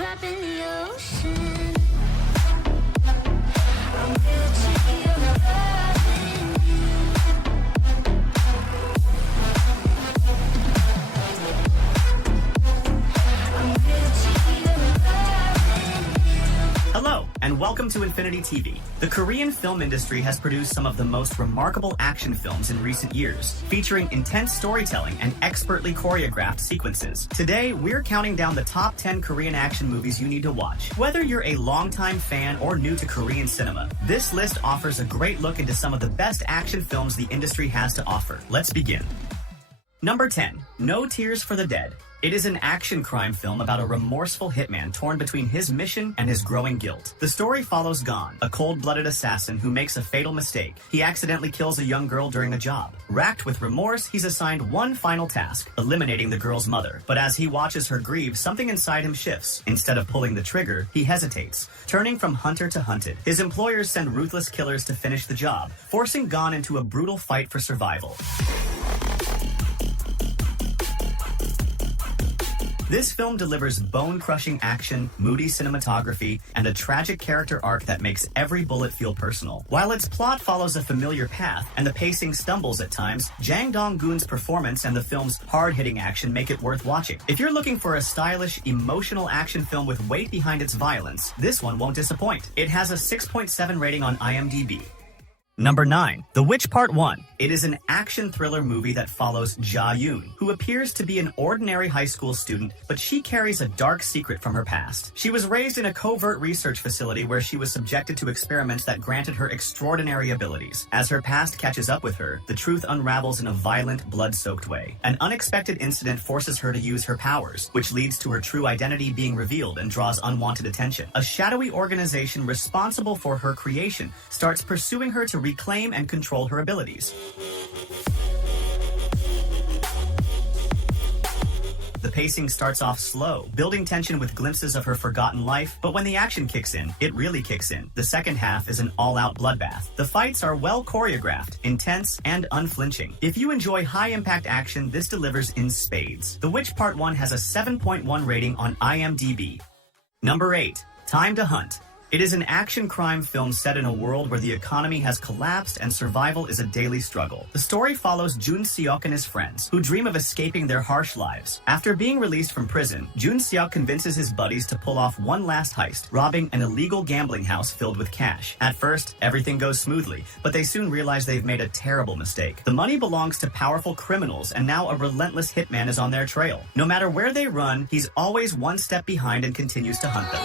drop in the ocean. I'm guilty of loving you. I'm guilty of loving you. Hello, and welcome to Infinity TV. The Korean film industry has produced some of the most remarkable action films in recent years, featuring intense storytelling and expertly choreographed sequences. Today, we're counting down the top 10 Korean action movies you need to watch. Whether you're a longtime fan or new to Korean cinema, this list offers a great look into some of the best action films the industry has to offer. Let's begin. Number 10. No Tears for the Dead. It is an action crime film about a remorseful hitman torn between his mission and his growing guilt. The story follows Gon, a cold-blooded assassin who makes a fatal mistake. He accidentally kills a young girl during a job. Racked with remorse, he's assigned one final task, eliminating the girl's mother. But as he watches her grieve, something inside him shifts. Instead of pulling the trigger, he hesitates, turning from hunter to hunted. His employers send ruthless killers to finish the job, forcing Gon into a brutal fight for survival. This film delivers bone-crushing action, moody cinematography, and a tragic character arc that makes every bullet feel personal. While its plot follows a familiar path and the pacing stumbles at times, Jang Dong-gun's performance and the film's hard-hitting action make it worth watching. If you're looking for a stylish, emotional action film with weight behind its violence, this one won't disappoint. It has a 6.7 rating on IMDb. Number 9. The Witch Part 1. It is an action thriller movie that follows Je-hoon, who appears to be an ordinary high school student, but she carries a dark secret from her past. She was raised in a covert research facility where she was subjected to experiments that granted her extraordinary abilities. As her past catches up with her, the truth unravels in a violent, blood-soaked way. An unexpected incident forces her to use her powers, which leads to her true identity being revealed and draws unwanted attention. A shadowy organization responsible for her creation starts pursuing her to reclaim and control her abilities. The pacing starts off slow, building tension with glimpses of her forgotten life, but when the action kicks in, it really kicks in. The second half is an all-out bloodbath. The fights are well choreographed, intense, and unflinching. If you enjoy high-impact action, this delivers in spades. The Witch Part 1 has a 7.1 rating on IMDb. Number 8. Time to Hunt. It is an action crime film set in a world where the economy has collapsed and survival is a daily struggle. The story follows Jun-seok and his friends, who dream of escaping their harsh lives. After being released from prison, Jun-seok convinces his buddies to pull off one last heist, robbing an illegal gambling house filled with cash. At first, everything goes smoothly, but they soon realize they've made a terrible mistake. The money belongs to powerful criminals, and now a relentless hitman is on their trail. No matter where they run, he's always one step behind and continues to hunt them.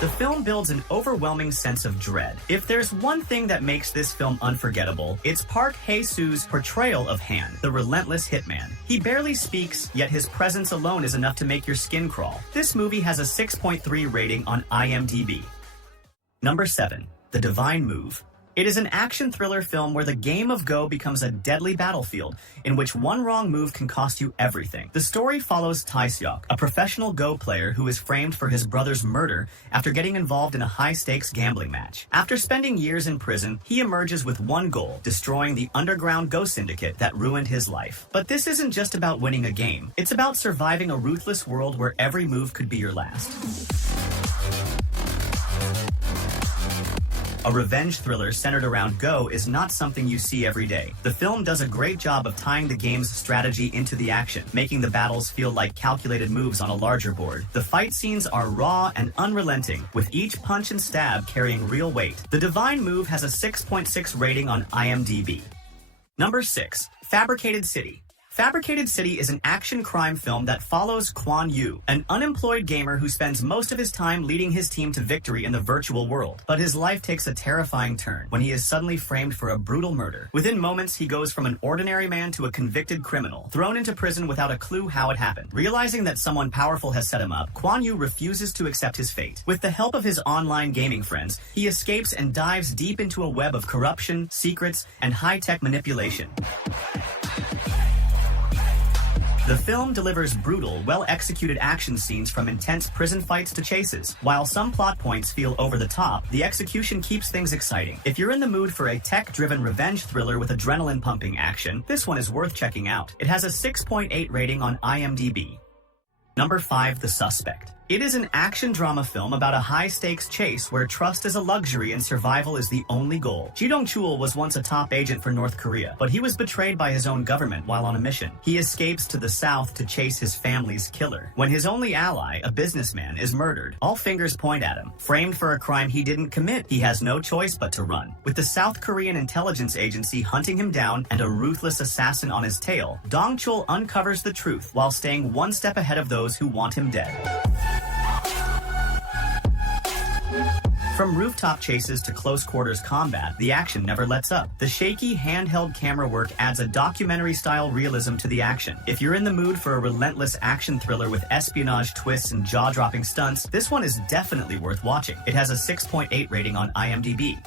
The film builds an overwhelming sense of dread. If there's one thing that makes this film unforgettable, it's Park Hae-soo's portrayal of Han, the relentless hitman. He barely speaks, yet his presence alone is enough to make your skin crawl. This movie has a 6.3 rating on IMDb. Number 7. The Divine Move. It is an action thriller film where the game of Go becomes a deadly battlefield in which one wrong move can cost you everything. The story follows Tae-joo, a professional Go player who is framed for his brother's murder after getting involved in a high-stakes gambling match. After spending years in prison, he emerges with one goal, destroying the underground Go syndicate that ruined his life. But this isn't just about winning a game. It's about surviving a ruthless world where every move could be your last. A revenge thriller centered around Go is not something you see every day. The film does a great job of tying the game's strategy into the action, making the battles feel like calculated moves on a larger board. The fight scenes are raw and unrelenting, with each punch and stab carrying real weight. The Divine Move has a 6.6 rating on IMDb. Number 6. Fabricated City. Fabricated City is an action crime film that follows Gong Yoo, an unemployed gamer who spends most of his time leading his team to victory in the virtual world. But his life takes a terrifying turn when he is suddenly framed for a brutal murder. Within moments, he goes from an ordinary man to a convicted criminal, thrown into prison without a clue how it happened. Realizing that someone powerful has set him up, Gong Yoo refuses to accept his fate. With the help of his online gaming friends, he escapes and dives deep into a web of corruption, secrets, and high-tech manipulation. The film delivers brutal, well-executed action scenes from intense prison fights to chases. While some plot points feel over the top, the execution keeps things exciting. If you're in the mood for a tech-driven revenge thriller with adrenaline-pumping action, this one is worth checking out. It has a 6.8 rating on IMDb. Number 5. The Suspect. It is an action drama film about a high-stakes chase where trust is a luxury and survival is the only goal. Ji Dong-chul was once a top agent for North Korea, but he was betrayed by his own government while on a mission. He escapes to the south to chase his family's killer. When his only ally, a businessman, is murdered, all fingers point at him. Framed for a crime he didn't commit, he has no choice but to run. With the South Korean intelligence agency hunting him down and a ruthless assassin on his tail, Dong-chul uncovers the truth while staying one step ahead of those who want him dead. From rooftop chases to close-quarters combat, the action never lets up. The shaky, handheld camera work adds a documentary-style realism to the action. If you're in the mood for a relentless action thriller with espionage twists and jaw-dropping stunts, this one is definitely worth watching. It has a 6.8 rating on IMDb.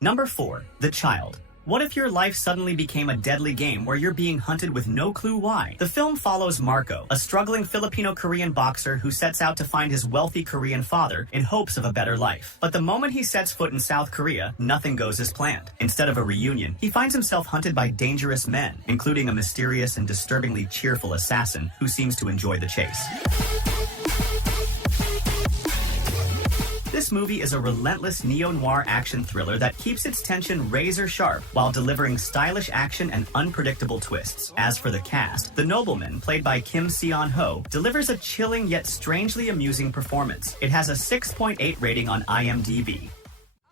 Number 4. The Childe. What if your life suddenly became a deadly game where you're being hunted with no clue why? The film follows Marco, a struggling Filipino-Korean boxer who sets out to find his wealthy Korean father in hopes of a better life. But the moment he sets foot in South Korea, nothing goes as planned. Instead of a reunion, he finds himself hunted by dangerous men, including a mysterious and disturbingly cheerful assassin who seems to enjoy the chase. This movie is a relentless neo-noir action thriller that keeps its tension razor-sharp while delivering stylish action and unpredictable twists. As for the cast, the nobleman, played by Seon-ho, delivers a chilling yet strangely amusing performance. It has a 6.8 rating on IMDb.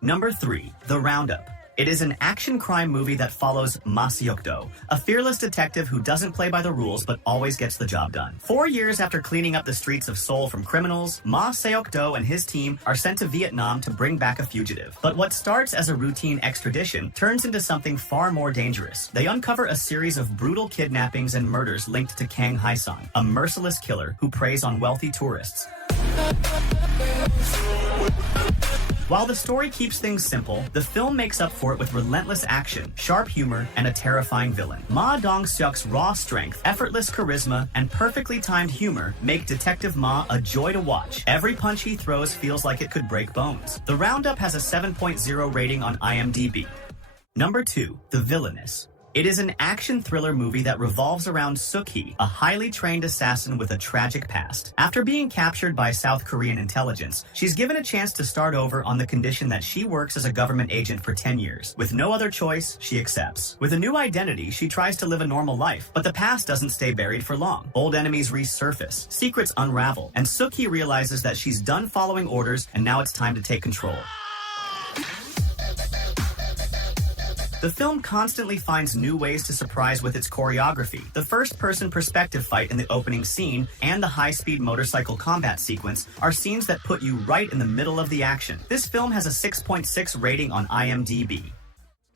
Number 3. The Roundup. It is an action crime movie that follows Ma Seok-do, a fearless detective who doesn't play by the rules but always gets the job done. 4 years after cleaning up the streets of Seoul from criminals, Ma Seok-do and his team are sent to Vietnam to bring back a fugitive. But what starts as a routine extradition turns into something far more dangerous. They uncover a series of brutal kidnappings and murders linked to Kang Hae-soo, a merciless killer who preys on wealthy tourists. While the story keeps things simple, the film makes up for it with relentless action, sharp humor, and a terrifying villain. Ma Dong-seok's raw strength, effortless charisma, and perfectly timed humor make Detective Ma a joy to watch. Every punch he throws feels like it could break bones. The Roundup has a 7.0 rating on IMDb. Number 2. The Villainess. It is an action thriller movie that revolves around Suk-hee, a highly trained assassin with a tragic past. After being captured by South Korean intelligence, she's given a chance to start over on the condition that she works as a government agent for 10 years. With no other choice, she accepts. With a new identity, she tries to live a normal life, but the past doesn't stay buried for long. Old enemies resurface, secrets unravel, and Suk-hee realizes that she's done following orders and now it's time to take control. The film constantly finds new ways to surprise with its choreography. The first-person perspective fight in the opening scene and the high-speed motorcycle combat sequence are scenes that put you right in the middle of the action. This film has a 6.6 rating on IMDb.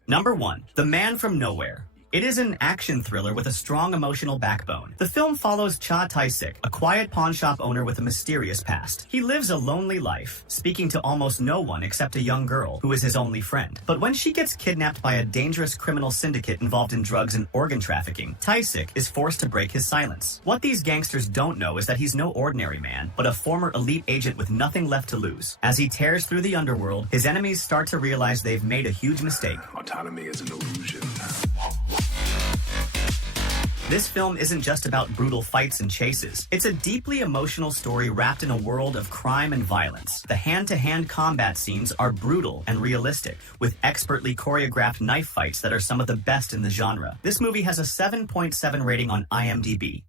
Number 1. The Man from Nowhere. It is an action thriller with a strong emotional backbone. The film follows Cha Tae-sik, a quiet pawn shop owner with a mysterious past. He lives a lonely life, speaking to almost no one except a young girl, who is his only friend. But when she gets kidnapped by a dangerous criminal syndicate involved in drugs and organ trafficking, Tae-sik is forced to break his silence. What these gangsters don't know is that he's no ordinary man, but a former elite agent with nothing left to lose. As he tears through the underworld, his enemies start to realize they've made a huge mistake. Autonomy is an illusion. This film isn't just about brutal fights and chases. It's a deeply emotional story wrapped in a world of crime and violence. The hand-to-hand combat scenes are brutal and realistic, with expertly choreographed knife fights that are some of the best in the genre. This movie has a 7.7 rating on IMDb.